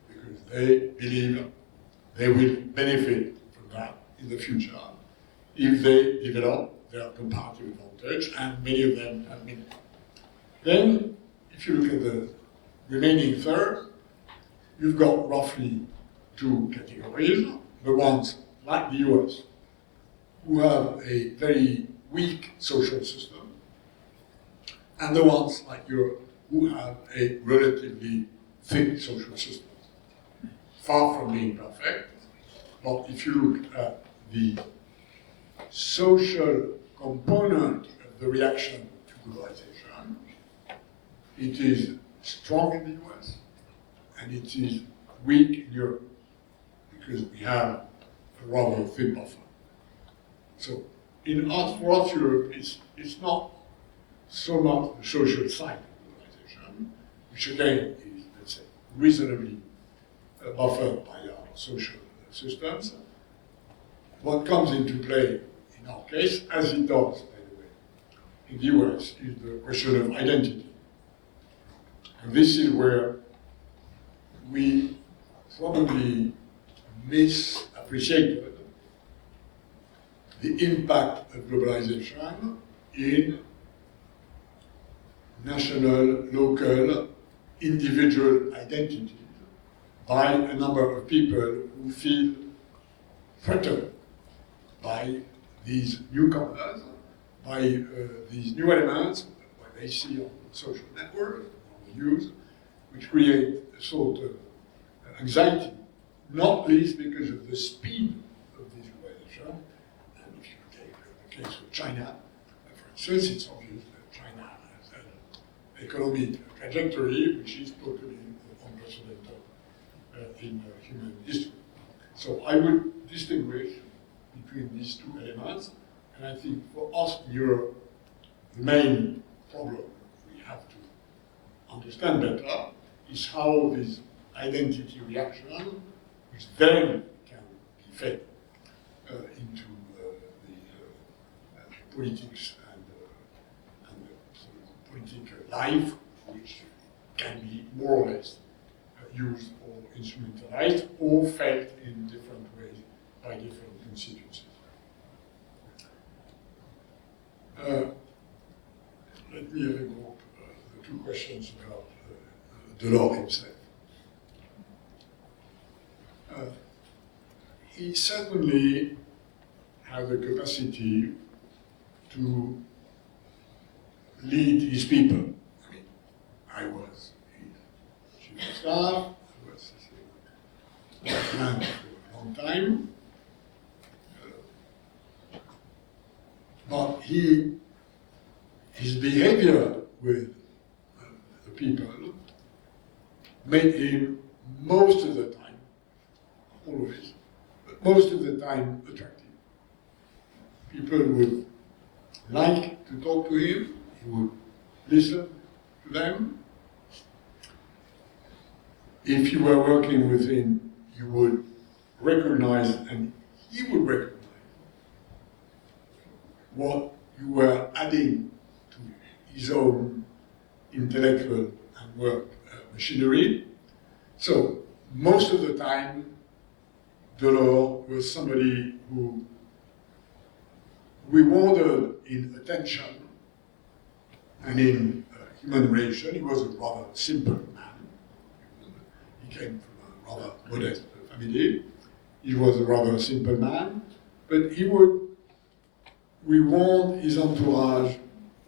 because they believe they will benefit from that in the future if they develop their comparative advantage, and many of them have been. Then, if you look at the remaining third, you've got roughly two categories. The ones, like the US, who have a very weak social system, and the ones, like Europe, who have a relatively thick social system. Far from being perfect, but if you look at the social component of the reaction to globalization, it is strong in the US, and it is weak in Europe, because we have a rather thin buffer. So, for us, Europe, it's not so much the social side of globalization, which again is, let's say, reasonably buffered by our social systems. What comes into play in our case, as it does, by the way, in the US, is the question of identity. And this is where we probably misappreciated the impact of globalization in national, local, individual identities by a number of people who feel threatened by these newcomers, by these new elements, what they see on social networks, on the news, which create a sort of anxiety, not least because of the speed of this globalization. And if you take the case of China, for instance, it's obvious that China has had economic trajectory which is totally unprecedented in human history. So I would distinguish between these two elements, and I think for us in Europe, the main problem we have to understand better is how this identity reaction, which then can be fed into the politics and sort of political life, which can be more or less used or instrumentalized or felt in different ways by different constituencies. Let me regroup the two questions about Delors himself. He certainly had the capacity to lead his people. I mean, I was his chief of staff, I was his man for a long time. But his behavior with the people made him most of the time, always, but most of the time attractive. People would like to talk to him, he would listen to them. If you were working with him, you would recognize, and he would recognize, what you were adding to his own intellectual and work machinery. So most of the time, Delors was somebody who rewarded in attention and in human relation. He was a rather simple man. He came from a rather modest family. He was a rather simple man, but he would reward his entourage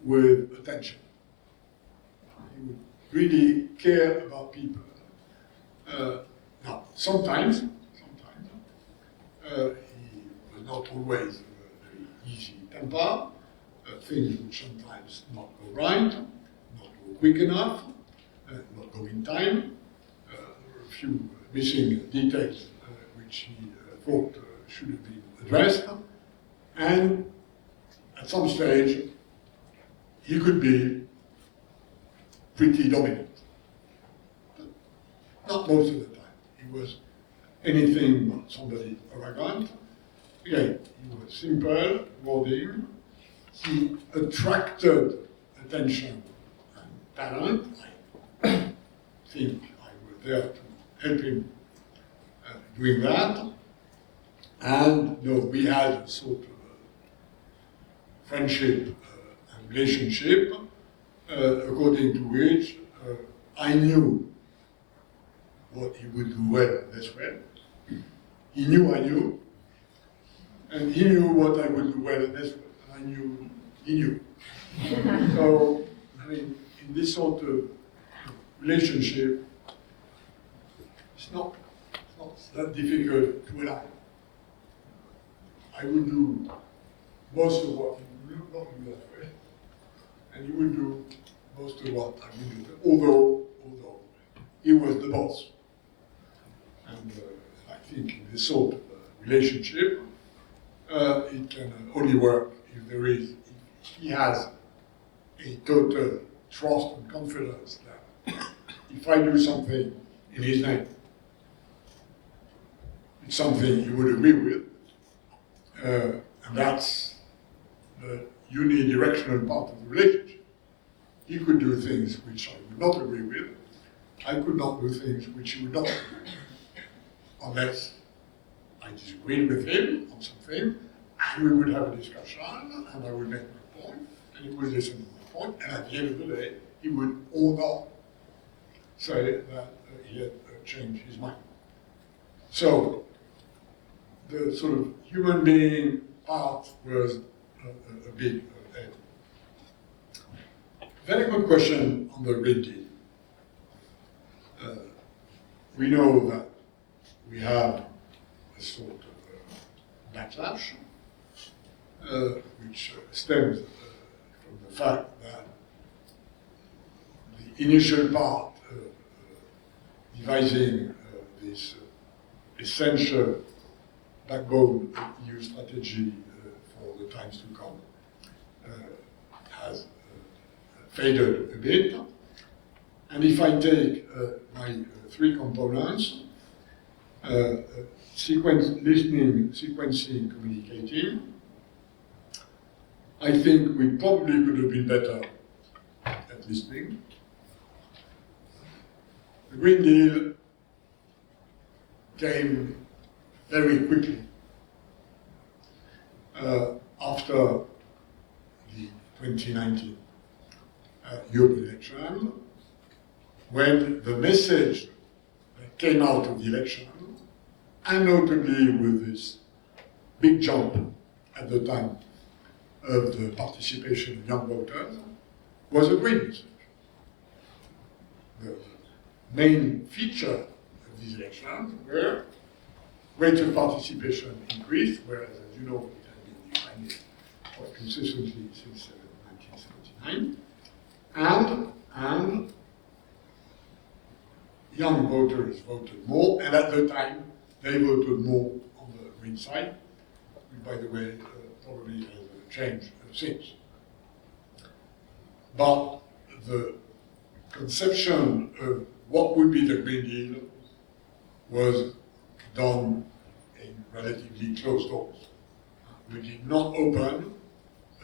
with attention. He would really care about people. Now, sometimes he was not always very easy temper. Things would sometimes not go right, not go quick enough, not go in time. A few missing details which he thought should have been addressed. And at some stage, he could be pretty dominant. But not most of the time. He was anything but somebody arrogant. Again, he was simple, rewarding. He attracted attention and talent. I think I was there to help him doing that. And we had a sort of friendship and relationship, according to which I knew what he would do well and less well. He knew I knew, and he knew what I would do well and less well. I knew he knew. So, I mean, in this sort of relationship, it's not that difficult to rely. I would do most of what he would not do that way, and he would do most of what I would do, although he was the boss. And I think in this sort of relationship, it can only work if he has a total trust and confidence that if I do something in his name, it's something he would agree with, and that's the unidirectional part of the relationship. He could do things which I would not agree with. I could not do things which he would not agree with, unless I disagreed with him on something, and we would have a discussion, and I would make my point, and he would listen to my point, and at the end of the day, he would or not say that he had changed his mind. So, the sort of human being part was a big element. Very good question on the Green Deal. We know that we have a sort of backlash, which stems from the fact that initial part, devising this essential backbone EU strategy for the times to come, has faded a bit. And if I take my three components, listening, sequencing, communicating, I think we probably could have been better at listening. The Green Deal came very quickly after the 2019 European election, when the message that came out of the election, and notably with this big jump at the time of the participation of young voters, was a great message. The main feature of these elections were greater participation increased, whereas, as you know, it had been declining quite consistently since 1979, and young voters voted more, and at the time, they voted more on the Green side, which, by the way, probably has changed since. But the conception of what would be the Green Deal was done in relatively closed doors. We did not open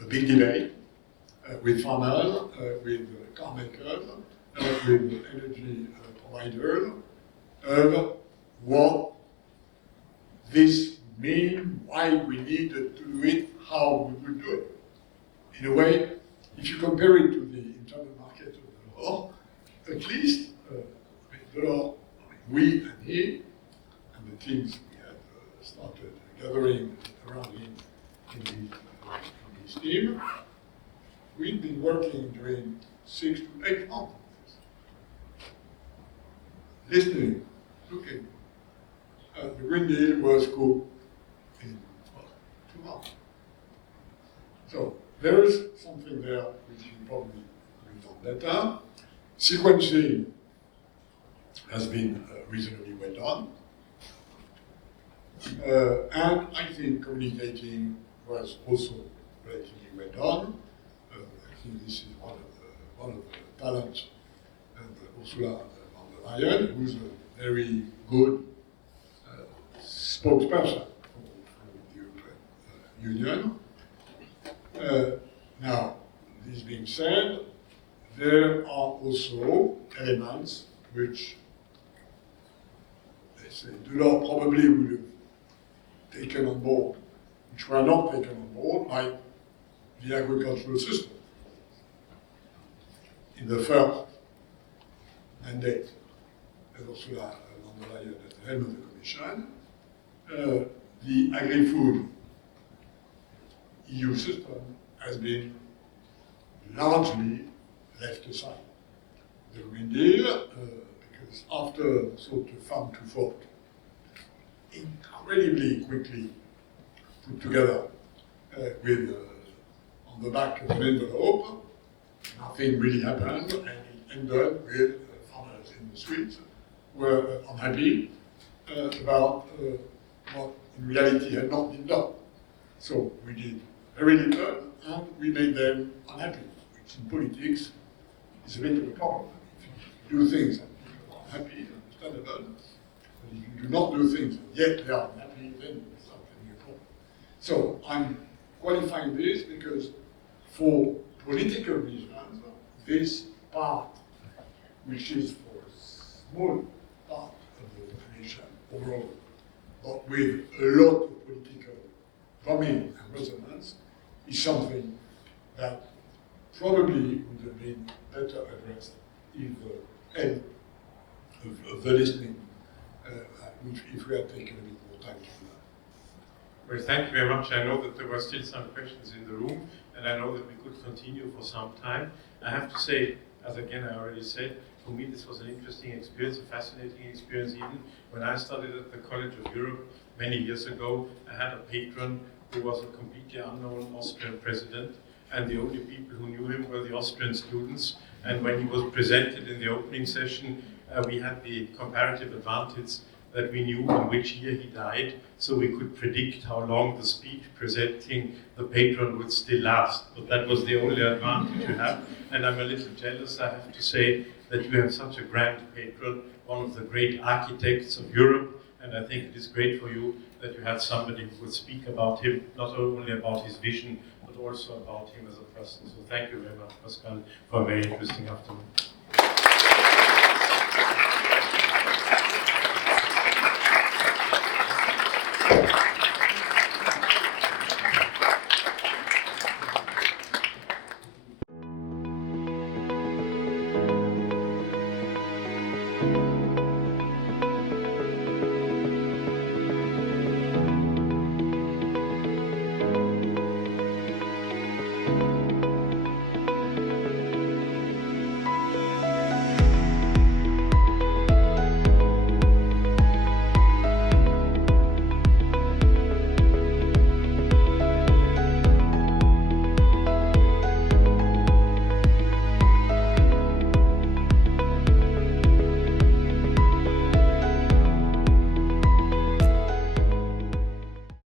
a big debate with farmers, with car makers, with energy providers, of what this mean, why we needed to do it, how we would do it. In a way, if you compare it to the internal market of Delors, at least Delors, we and he, and the teams we had started gathering around him in his team, we've been working during 6 to 8 months. Listening, looking. The Green Deal was cooked in 2 months. So there is something there which we probably have done better. Sequencing has been reasonably well done. And I think communicating was also relatively well done. I think this is one of the talents of Ursula von der Leyen, who's a very good spokesperson for the European Union. Now, this being said, there are also elements which, let's say, Delors probably would have taken on board, which were not taken on board, like the agricultural system. In the first mandate, as Ursula von der Leyen at the helm of the Commission, the agri-food EU system has been largely left aside. The Green Deal, because after sort of farm to fork, incredibly quickly put together with, on the back of an envelope, nothing really happened, and it ended with farmers in the streets were unhappy about what in reality had not been done. So we did very little, and we made them unhappy, which in politics is a bit of a problem. If you do things and people are unhappy, understandable, but if you do not do things and yet they are unhappy, then you start having a problem. So I'm qualifying this because for political reasons, this part, which is for a small part of the population overall, but with a lot of political drumming and resonance, is something that probably would have been better addressed if the end of the listening, if we had taken a bit more time to do that. Well, thank you very much. I know that there were still some questions in the room, and I know that we could continue for some time. I have to say, as again I already said, for me this was an interesting experience, a fascinating experience. Even when I studied at the College of Europe many years ago, I had a patron who was a completely unknown Austrian president, and the only people who knew him were the Austrian students, And when he was presented in the opening session, we had the comparative advantage that we knew in which year he died, so we could predict how long the speech presenting the patron would still last. But that was the only advantage you have. And I'm a little jealous, I have to say, that you have such a grand patron, one of the great architects of Europe, and I think it is great for you that you had somebody who would speak about him, not only about his vision, but also about him as a person. So thank you very much, Pascal, for a very interesting afternoon.